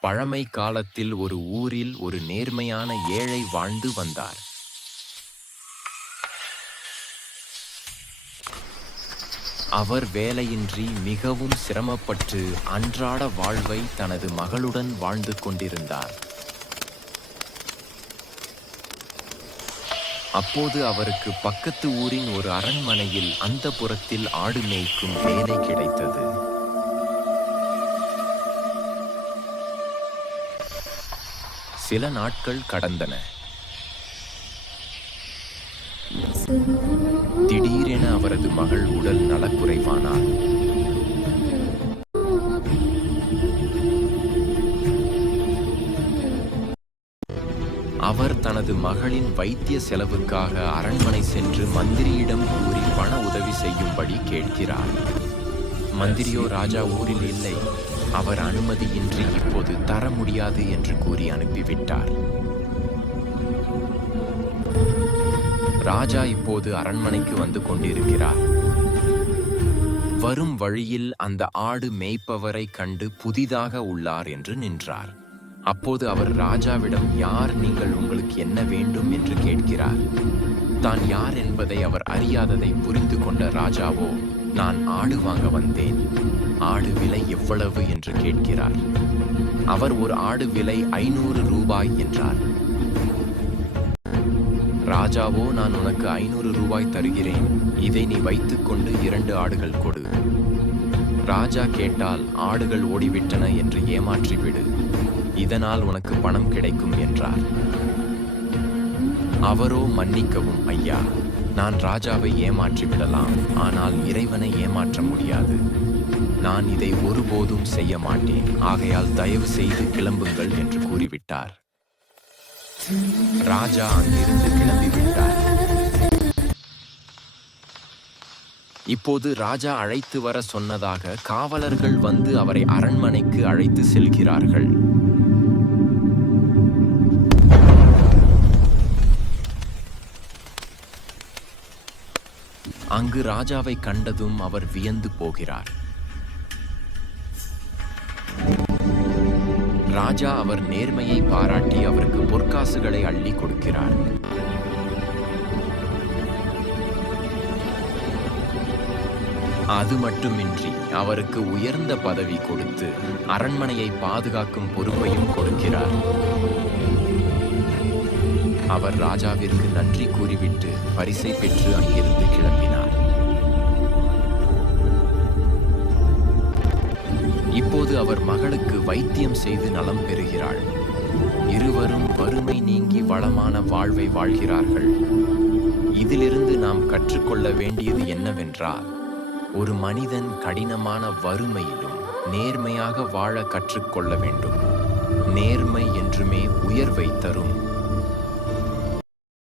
பழமை காலத்தில் ஒரு ஊரில் ஒரு நேர்மையான ஏழை வாழ்ந்து வந்தார். அவர் வேலையின்றி மிகவும் சிரமப்பட்டு அன்றாட வாழ்வை தனது மகளுடன் வாழ்ந்து கொண்டிருந்தார். அப்போது அவருக்கு பக்கத்து ஊரின் ஒரு அரண்மனையில் அந்த புறத்தில் ஆடு மேய்க்கும் வேலை கிடைத்தது. சில நாட்கள் கடந்தன. திடீரென அவரது மகள் உடல் நலக்குறைவானார் அவர் தனது மகளின் வைத்திய செலவுக்காக அரண்மனை சென்று மந்திரியிடம் கூறி பண உதவி செய்யும்படி கேட்கிறார். மந்திரியோ ராஜா ஊரில் இல்லை. அவர் அனுமதியின்றி இப்போது தர முடியாது என்று கூறி அனுப்பிவிட்டார். ராஜா இப்போது அரண்மனைக்கு வந்து கொண்டிருக்கிறார். வரும் வழியில் அந்த ஆடு மேய்ப்பவரை கண்டு புதிதாக உள்ளார் என்று நின்றார். அப்போது அவர் ராஜாவிடம் யார் நீங்கள்? உங்களுக்கு என்ன வேண்டும்? என்று கேட்கிறார். தான் யார் என்பதை அவர் அறியாததை புரிந்து கொண்ட ராஜாவோ நான் ஆடு வாங்க வந்தேன். ஆடு விலை எவ்வளவு என்று கேட்கிறார். அவர் ஒரு ஆடு விலை ஐநூறு ரூபாய் என்றார். ராஜாவோ நான் உனக்கு ஐநூறு ரூபாய் தருகிறேன். இதை நீ வைத்துக்கொண்டு இரண்டு ஆடுகள் கொடு. ராஜா கேட்டால் ஆடுகள் ஓடிவிட்டன என்று ஏமாற்றிவிடு. இதனால் உனக்கு பணம் கிடைக்கும் என்றார். அவரோ மன்னிக்கவும் ஐயா. நான் ராஜாவை ஏமாற்றி விடலாம் ஆனால் இறைவனை ஏமாற்ற முடியாது. நான் இதை ஒருபோதும் செய்ய மாட்டேன். ஆகையால் தயவு செய்து கிளம்புங்கள் என்று கூறிவிட்டார். ராஜா அங்கிருந்து கிளம்பிவிட்டார். இப்போது ராஜா அழைத்து வர சொன்னதாக காவலர்கள் வந்து அவரை அரண்மனைக்கு அழைத்து செல்கிறார்கள். அங்கு ராஜாவை கண்டதும் அவர் வியந்து போகிறார். ராஜா அவர் நேர்மையை பாராட்டி அவருக்கு பொற்காசுகளை அள்ளி கொடுக்கிறார். அது மட்டுமின்றி அவருக்கு உயர்ந்த பதவி கொடுத்து அரண்மனையை பாதுகாக்கும் பொறுப்பையும் கொடுக்கிறார். அவர் ராஜாவிற்கு நன்றி கூறிவிட்டு பரிசை பெற்று அங்கிருந்து கிளம்பினார். இப்போது அவர் மகளுக்கு வைத்தியம் செய்து நலம் பெறுகிறாள். இருவரும் வறுமை நீங்கி வளமான வாழ்வை வாழ்கிறார்கள். இதிலிருந்து நாம் கற்றுக்கொள்ள வேண்டியது என்னவென்றால் ஒரு மனிதன் கடினமான வறுமையிலும் நேர்மையாக வாழ கற்றுக்கொள்ள வேண்டும். நேர்மை என்றுமே உயர்வை தரும்